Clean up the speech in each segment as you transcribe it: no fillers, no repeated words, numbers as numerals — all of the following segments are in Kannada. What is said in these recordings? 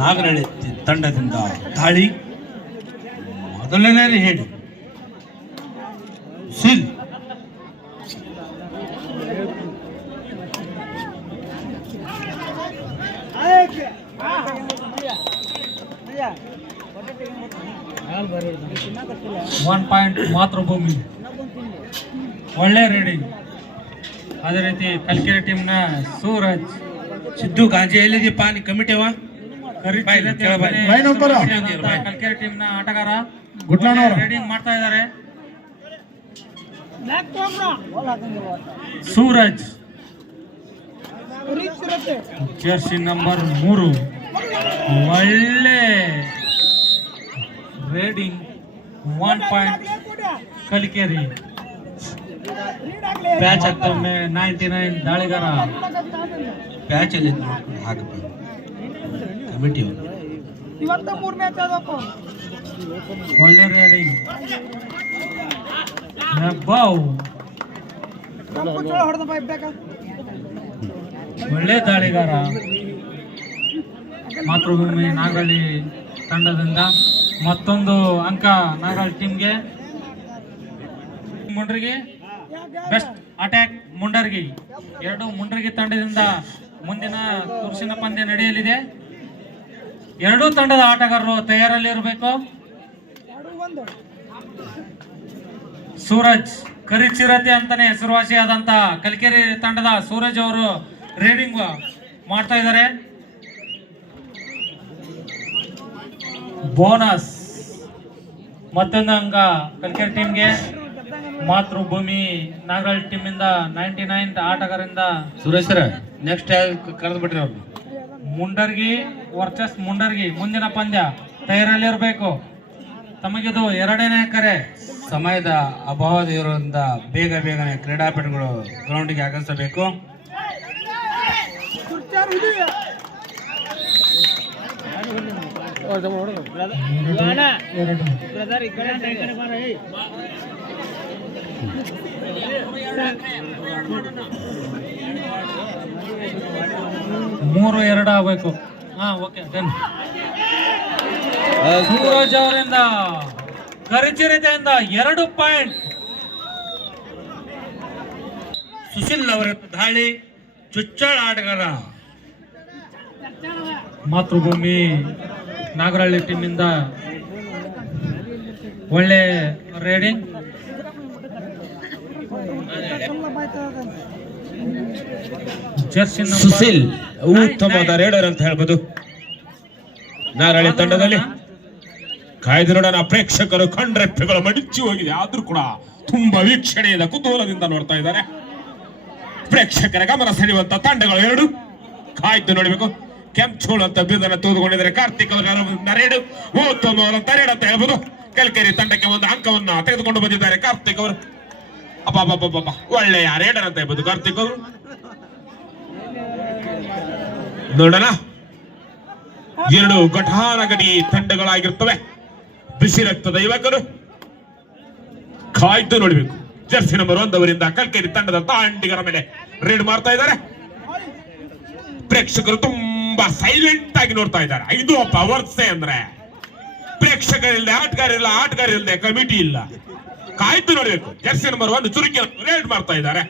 ನಾಗರಳ್ಳಿ ತಂಡದಿಂದ ದಾಳಿ. ಮೊದಲನೇ ಹೇಳಿ ಸಿಲ್ ಒನ್ ಪಾಯಿಂಟ್ ಮಾತೃಭೂಮಿ ಒಳ್ಳೆ ರೇಡಿಂಗ್. ಅದೇ ರೀತಿ ಕಲ್ಕೆರೆ ಟೀಮ್ನ ಸೂರಜ್. ಸಿದ್ದು ಗಾಂಜಿ ಎಲ್ಲಿದೀಪ ನೀ ಕಮಿಟಿವ ಕಲ್ಕೆರೆ ಟೀಮ್ನ ಆಟಗಾರ ಗುಡ್ಲಾನವರು ರೇಡಿಂಗ್ ಮಾಡ್ತಾ ಇದ್ದಾರೆ. ಸೂರಜ್ ಜರ್ಸಿ ನಂಬರ್ 3 ಒಳ್ಳೆ ರೇಡಿಂಗ್. 1 ಪಾಯಿಂಟ್ ಕಲಿಕೇರಿ. ಪ್ಯಾಚ್ ಆಗ್ತೊಮ್ಮೆ 99 ದಾಳಿಗಾರ. ಪ್ಯಾಚ್ ಅಲ್ಲಿ ಕಮಿಟಿ ಒಳ್ಳೆ ರೇಡಿಂಗ್. ಬಾವ್ ಒಳ್ಳೆ ದಾಳಿಗಾರ. ಮಾತೃಭೂಮಿ ನಾಗಳ್ಳಿ ತಂಡದಿಂದ ಮತ್ತೊಂದು ಅಂಕ ನಾಗಳ್ಳಿ ಟೀಮ್ಗೆ. ಮುಂಡ್ರಿಗೆ ಬೆಸ್ಟ್ ಅಟ್ಯಾಕ್ ಮುಂಡರ್ಗಿ. 2 ಮುಂಡರ್ಗಿ ತಂಡದಿಂದ ಮುಂದಿನ ತುರ್ಸಿನ ಪಂದ್ಯ ನಡೆಯಲಿದೆ. 2 ತಂಡದ ಆಟಗಾರರು ತಯಾರಲ್ಲಿ ಇರಬೇಕು. ಸೂರಜ್ ಕರಿಚಿರತೆ ಅಂತಾನೆ ಹೆಸರುವಾಸಿಯಾದಂತ ಕಲ್ಕೆರೆ ತಂಡದ ಸೂರಜ್ ಅವರು ರೇಡಿಂಗ್ ಮಾಡ್ತಾ ಇದ್ದಾರೆ. ಬೋನಸ್ ಮತ್ತೊಂದು ಅಂಕ ಕಲ್ಕೆರೆ ಟೀಮ್ಗೆ. ಮಾತೃಭೂಮಿ ನಾಗರಳ್ಳಿ ಟೀಮಿಂದ 99 ಆಟಗಾರರಿಂದ ಸುರೇಶ್ ಸರ್ ನೆಕ್ಸ್ಟ್ ಕರೆದು ಬಿಟ್ರಿ ಅವ್ರು. ಮುಂಡರ್ಗಿ ವರ್ಸಸ್ ಮುಂಡರ್ಗಿ ಮುಂದಿನ ಪಂದ್ಯ ತಯಾರಲ್ಲಿ ಇರಬೇಕು. ತಮಗಿದು 2ನೇ ಕರೆ. ಸಮಯದ ಅಭಾವದಿರೋದ್ರಿಂದ ಬೇಗನೆ ಕ್ರೀಡಾಪಟುಗಳು ಗ್ರೌಂಡಿಗೆ ಆಗಮಿಸಬೇಕು. ಮೂರು 2 ಆಗಬೇಕು. Okay done. ಸೂರಜ್ ಅವರಿಂದ ಕರಿಚಿರತೆಯಿಂದ 2 ಪಾಯಿಂಟ್. ಸುಶೀಲ್ ಅವರ ದಾಳಿ ಚುಚ್ಚಾಳ ಆಟಗಾರ. ಮಾತೃಭೂಮಿ ನಾಗರಳ್ಳಿ ಟೀಮಿಂದ ಒಳ್ಳೆ ರೇಡಿಂಗ್. ಜರ್ಸಿ ಸುಶೀಲ್ ಉತ್ತಮವಾದ ರೇಡರ್ ಅಂತ ಹೇಳ್ಬೋದು. ನಾಗರಳ್ಳಿ ತಂಡದಲ್ಲಿ ಕಾಯ್ದು ನೋಡೋಣ. ಪ್ರೇಕ್ಷಕರು ಕಣ್ರೆಪ್ಪೆಗಳು ಮಡಿಚಿ ಹೋಗಿದೆ, ಆದ್ರೂ ಕೂಡ ತುಂಬಾ ವೀಕ್ಷಣೆಯಿಂದ ಕುತೂಹಲದಿಂದ ನೋಡ್ತಾ ಇದ್ದಾರೆ. ಪ್ರೇಕ್ಷಕರ ಗಮನ ಸೆಳೆಯುವಂತ ತಂಡಗಳು 2 ಕಾಯ್ದು ನೋಡಬೇಕು. ಕೆಂಚೋಳು ಅಂತ ಬಿರುದನ್ನು ತೆಗೆದುಕೊಂಡಿದ್ದಾರೆ ಕಾರ್ತಿಕ್ ಅವರ ರೇಡು. ಉತ್ತಮವಾದಂತ ರೇಡ್ ಅಂತ ಹೇಳ್ಬೋದು. ಕಲ್ಕೆರೆ ತಂಡಕ್ಕೆ 1 ಅಂಕವನ್ನ ತೆಗೆದುಕೊಂಡು ಬಂದಿದ್ದಾರೆ ಕಾರ್ತಿಕ್ ಅವರು. ಅಬ್ಬಬ್ಬಬ್ಬ ಒಳ್ಳೆಯ ರೇಡರ್ ಅಂತ ಹೇಳ್ಬೋದು ಕಾರ್ತಿಕ್ ಅವರು. ನೋಡೋಣ, 2 ಘಟಾನಘಟಿ ತಂಡಗಳಾಗಿರ್ತವೆ. ಬಿಸಿ ರಕ್ತದ ಯುವಕರು ಕಾಯ್ದು ನೋಡಬೇಕು. ಜರ್ಸಿ ನಂಬರ್ 1 ಅವರಿಂದ ಕಲ್ಕೆರೆ ತಂಡದ ತಾಂಡಿಗರ ಮೇಲೆ ರೇಡ್ ಮಾಡ್ತಾ ಇದ್ದಾರೆ. ಪ್ರೇಕ್ಷಕರು ತುಂಬಾ ಸೈಲೆಂಟ್ ಆಗಿ ನೋಡ್ತಾ ಇದ್ದಾರೆ. ಇದು ಪವರ್ಸೆ ಅಂದ್ರೆ ಪ್ರೇಕ್ಷಕರಿಲ್ಲದೆ ಆಟಗಾರ ಇಲ್ಲದೆ ಕಮಿಟಿ ಇಲ್ಲ. ಕಾಯ್ದು ನೋಡಬೇಕು. ಜರ್ಸಿ ನಂಬರ್ 1 ಚುರುಕಿ ರೇಡ್ ಮಾಡ್ತಾ ಇದ್ದಾರೆ.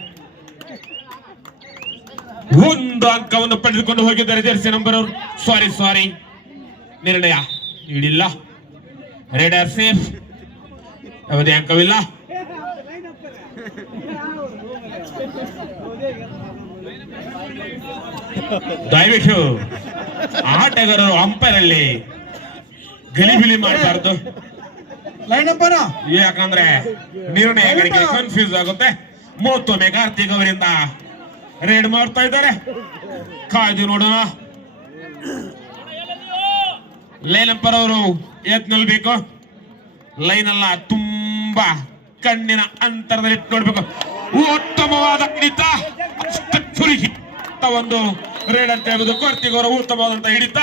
1 ಅಂಕವನ್ನು ಪಡೆದುಕೊಂಡು ಹೋಗಿದ್ದಾರೆ ಜರ್ಸಿ ನಂಬರ್ ಅವರು. ಸಾರಿ ನಿರ್ಣಯ ನೀಡಿಲ್ಲ. ರೇಡರ್ ಸೇಫ್, ಯಾವುದೇ ಅಂಕವಿಲ್ಲ. ದಯವಿಟ್ಟು ಆಟಗಾರರು ಅಂಪೈರ್ ಅಲ್ಲಿ ಗಲಿಬಿಲಿ ಮಾಡಬಾರ್ದು. ಯಾಕಂದ್ರೆ ನಿರ್ಣಯಗಳಿಗೆ ಕನ್ಫ್ಯೂಸ್ ಆಗುತ್ತೆ. ಮತ್ತೊಮ್ಮೆ ಕಾರ್ತಿಕ್ ಅವರಿಂದ ರೇಡ್ ಮಾಡ್ತಾ ಇದ್ದಾರೆ. ಕಾಯ್ದು ನೋಡೋಣ. ಲೈನಪ್ಪರ್ ಅವರು ಎತ್ ನಿಲ್ಬೇಕು. ಲೈನ್ ಅಲ್ಲ, ತುಂಬಾ ಕಣ್ಣಿನ ಅಂತರದಲ್ಲಿ ನೋಡ್ಬೇಕು. ಉತ್ತಮವಾದ ಹಿಡಿತ, ಒಂದು ರೇಡ್ ಅಂತ ಹೇಳ್ಬೋದು. ಕಾರ್ತಿಕ್ ಅವರು ಉತ್ತಮವಾದಂತ ಹಿಡಿತ.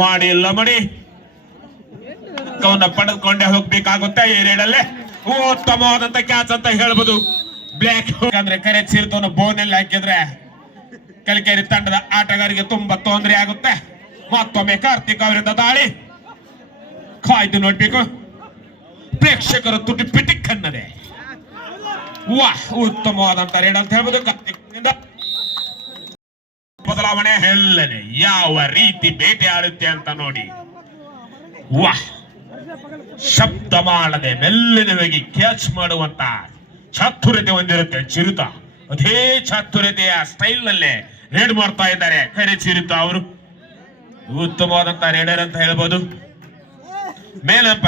ಮಾಡಿಲ್ಲ ಮಡಿ ಅಂಕವನ್ನ ಪಡೆದುಕೊಂಡೇ ಹೋಗ್ಬೇಕಾಗುತ್ತೆ ಈ ರೇಡಲ್ಲೇ. ಉತ್ತಮವಾದಂತ ಕ್ಯಾಚ್ ಅಂತ ಹೇಳ್ಬೋದು. ಬ್ಲಾಕ್ ಅಂದ್ರೆ ಕರೆ ಚೀರ್ತವನ್ನ ಬೋನಲ್ಲಿ ಹಾಕಿದ್ರೆ ಕಲಿಕೇರಿ ತಂಡದ ಆಟಗಾರರಿಗೆ ತುಂಬಾ ತೊಂದರೆ ಆಗುತ್ತೆ. ಮತ್ತೊಮ್ಮೆ ಕಾರ್ತಿಕ್ ಅವರಿಂದ ದಾಳಿ. ಕಾಯ್ದು ನೋಡ್ಬೇಕು. ಪ್ರೇಕ್ಷಕರು ತುಟಿ ಪಿಟಿಕ್ ಅನ್ನದೆ. ವಾಹ್, ಉತ್ತಮವಾದಂತ ರೇಡ್ ಅಂತ ಹೇಳ್ಬೋದು. ಕಾರ್ತಿಕ್ ನಿಂದ ಬದಲಾವಣೆ ಎಲ್ಲನೆ ಯಾವ ರೀತಿ ಬೇಟೆ ಆಡುತ್ತೆ ಅಂತ ನೋಡಿ. ವಾಹ್, ಶಬ್ದ ಮಾಡದೆ ಮೆಲ್ಲನೆವಾಗಿ ಕ್ಯಾಚ್ ಮಾಡುವಂತ ಚಾತುರ್ಯತೆ ಹೊಂದಿರುತ್ತೆ ಚಿರುತ. ಅದೇ ಚಾತುರ್ಯತೆಯ ಸ್ಟೈಲ್ ನಲ್ಲೇ ರೇಡ್ ಮಾಡ್ತಾ ಇದ್ದಾರೆ ಕರೆ ಚಿರುತ ಅವರು. ಉತ್ತಮವಾದಂತ ರೇಡರ್ ಅಂತ ಹೇಳ್ಬೋದು. ಮೇಲಪ್ಪ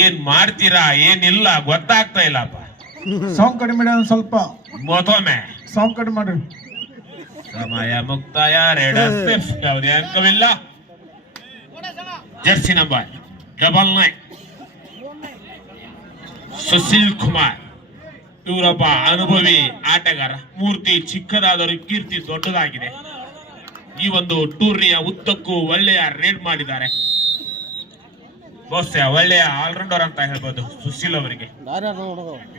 ಏನ್ ಮಾಡ್ತೀರಾ ಏನಿಲ್ಲ ಗೊತ್ತಾಗ್ತಾ ಇಲ್ಲಪ್ಪ. ಸೌಂಡ್ ಕಡಿಮೆ ಮಾಡಿ ಸ್ವಲ್ಪ. ಮತ್ತೊಮ್ಮೆ ಸೌಂಡ್ ಕಡಿಮೆ ಮಾಡ್ರಿ. ಸಮಯ ಮುಕ್ತಾಯ. ರೇಡರ್ ಸೇಫ್, ಯಾವುದೇ ಅಂಕವಿಲ್ಲ. ಜರ್ಸಿ ನಂಬರ್ 99 ಸುಶೀಲ್ ಕುಮಾರ್ ಇವರೊಬ್ಬ ಅನುಭವಿ ಆಟಗಾರ. ಮೂರ್ತಿ ಚಿಕ್ಕದಾದರೂ ಕೀರ್ತಿ ದೊಡ್ಡದಾಗಿದೆ. ಈ ಒಂದು ಟೂರ್ನಿಯ ಉದ್ದಕ್ಕೂ ಒಳ್ಳೆಯ ರೇಡ್ ಮಾಡಿದ್ದಾರೆ. ಬಹುಶಃ ಒಳ್ಳೆಯ ಆಲ್ರೌಂಡರ್ ಅಂತ ಹೇಳ್ಬೋದು ಸುಶೀಲ್ ಅವರಿಗೆ.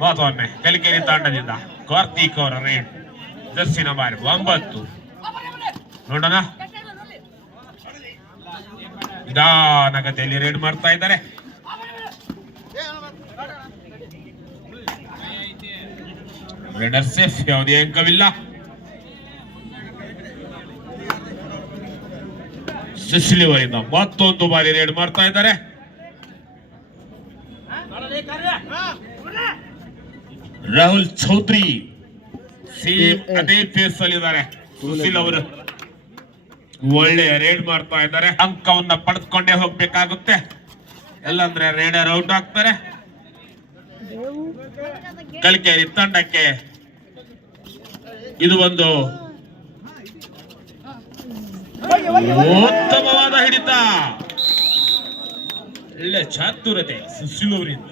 ಮತ್ತೊಮ್ಮೆ ಕಲಿಕೇರಿ ತಂಡದಿಂದ ಕಾರ್ತಿಕ್ ಅವರ ರೇಡ್. ಜರ್ಸಿ ನಂಬರ್ 9 ನೋಡೋಣ. ನಿಧಾನಗತಿಯಲ್ಲಿ ರೇಡ್ ಮಾಡ್ತಾ ಇದ್ದಾರೆ. ರೇಡರ್ ಸೇಫ್, ಯಾವುದೇ ಅಂಕವಿಲ್ಲ. ಸುಶೀಲ್ ಅವರಿಂದ ಮತ್ತೊಂದು ಬಾರಿ ರೇಡ್ ಮಾಡ್ತಾ ಇದ್ದಾರೆ. ರಾಹುಲ್ ಚೌಧರಿ ಸೇಮ್ ಅದೇ ಫೇಸ್ ಅಲ್ಲಿ ಇದ್ದಾರೆ. ಸುಶೀಲ್ ಅವರು ಒಳ್ಳೆಯ ರೇಡ್ ಮಾಡ್ತಾ ಇದ್ದಾರೆ. ಅಂಕವನ್ನ ಪಡೆದುಕೊಂಡೇ ಹೋಗ್ಬೇಕಾಗುತ್ತೆ, ಎಲ್ಲಂದ್ರೆ ರೇಡರ್ ಔಟ್ ಆಗ್ತಾರೆ. ಕಲಿಕೇರಿ ತಂಡಕ್ಕೆ ಇದು ಒಂದು ಉತ್ತಮವಾದ ಹಿಡಿತ. ಒಳ್ಳೆ ಚಾತುರತೆ ಸುಶೀಲ್ ಅವರಿಂದ.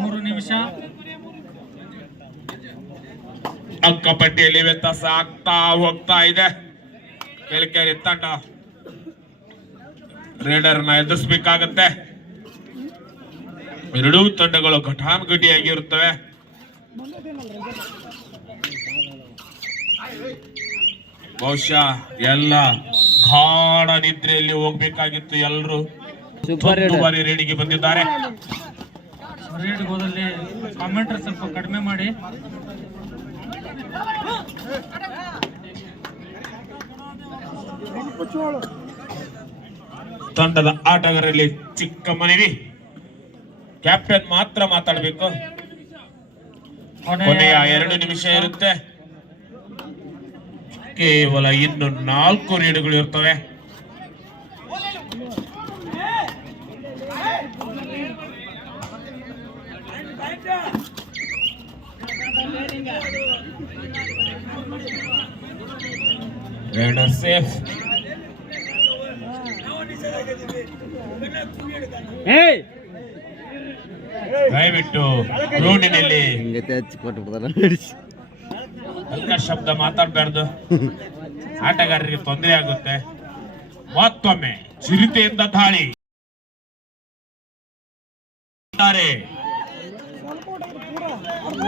3 ನಿಮಿಷ. ಅಂಕಪಟ್ಟಿಯಲ್ಲಿ ವ್ಯತ್ಯಾಸ ಆಗ್ತಾ ಹೋಗ್ತಾ ಇದೆ. ಕಲಿಕೇರಿ ತಂಡ ರೇಡರ್ನ ಎದುರಿಸಬೇಕಾಗತ್ತೆ. ಎರಡೂ ತಂಡಗಳು ಘಟಾನುಘಟಿಯಾಗಿರುತ್ತವೆ. ಬಹುಶಃ ಎಲ್ಲ ಗಾಢ ನಿದ್ರೆಯಲ್ಲಿ ಹೋಗ್ಬೇಕಾಗಿತ್ತು. ಎಲ್ಲರೂ ಬಾರಿ ರೇಡಿಗೆ ಬಂದಿದ್ದಾರೆ. ರೇಡ್ ಹೋದಲ್ಲಿ ಕಾಮೆಂಟ್ರಿ ಸ್ವಲ್ಪ ಕಡಿಮೆ ಮಾಡಿ. ತಂಡದ ಆಟಗಾರರಲ್ಲಿ ಚಿಕ್ಕ ಮನವಿ, ಕ್ಯಾಪ್ಟನ್ ಮಾತ್ರ ಮಾತಾಡಬೇಕು. ಕೊನೆಯ 2 ನಿಮಿಷ ಇರುತ್ತೆ. ಕೇವಲ ಇನ್ನು 4 ರೇಡ್ಗಳು ಇರ್ತವೆ. Raider safe. ದಯವಿಟ್ಟು ರೋಡಿನಲ್ಲಿ ಅಲ್ಪ ಶಬ್ದ ಮಾತಾಡಬಾರ್ದು, ಆಟಗಾರರಿಗೆ ತೊಂದರೆ ಆಗುತ್ತೆ. ಮತ್ತೊಮ್ಮೆ ಚಿರತೆಯಿಂದ ದಾಳಿ.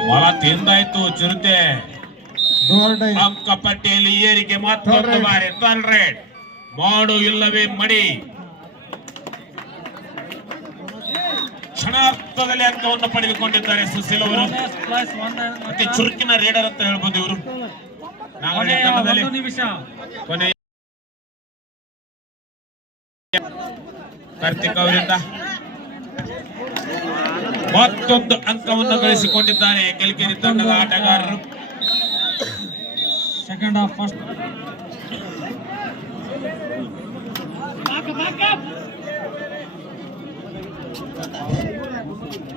ಮೊಲ ತಿಂದಾಯ್ತು ಚಿರತೆ. ಅಂಕಪಟ್ಟಿಯಲ್ಲಿ ಏರಿಕೆ ಮತ್ತೊಂದು ಬಾರಿ ಥರ್ಡ್ ರೇಡ್. ಮಾಡು ಇಲ್ಲವೇ ಮಡಿ. ಕ್ಷಣಾರ್ಥದಲ್ಲಿ ಅಂಕವನ್ನು ಪಡೆದುಕೊಂಡಿದ್ದಾರೆ ಸುಶೀಲ್ ಅವರು. ಅತಿ ಚುರುಕಿನ ರೇಡರ್ ಅಂತ ಹೇಳ್ಬೋದು ಇವರು. ಕೊನೆ ಕಾರ್ತಿಕ್ ಅವರಿಂದ ಮತ್ತೊಂದು ಅಂಕವನ್ನು ಗಳಿಸಿಕೊಂಡಿದ್ದಾರೆ ಕಲಿಕೇರಿ ತಂಡದ ಆಟಗಾರರು. Second half first.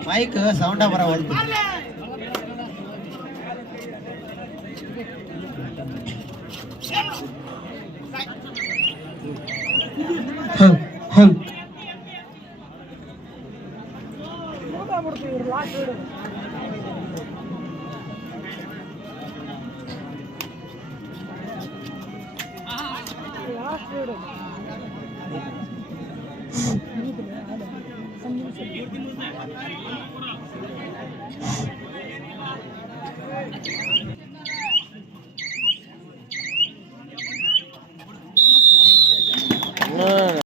ಮೈಕ್ ಸೌಂಡ ಬರವಲ್ದು. ಹ್ಮ್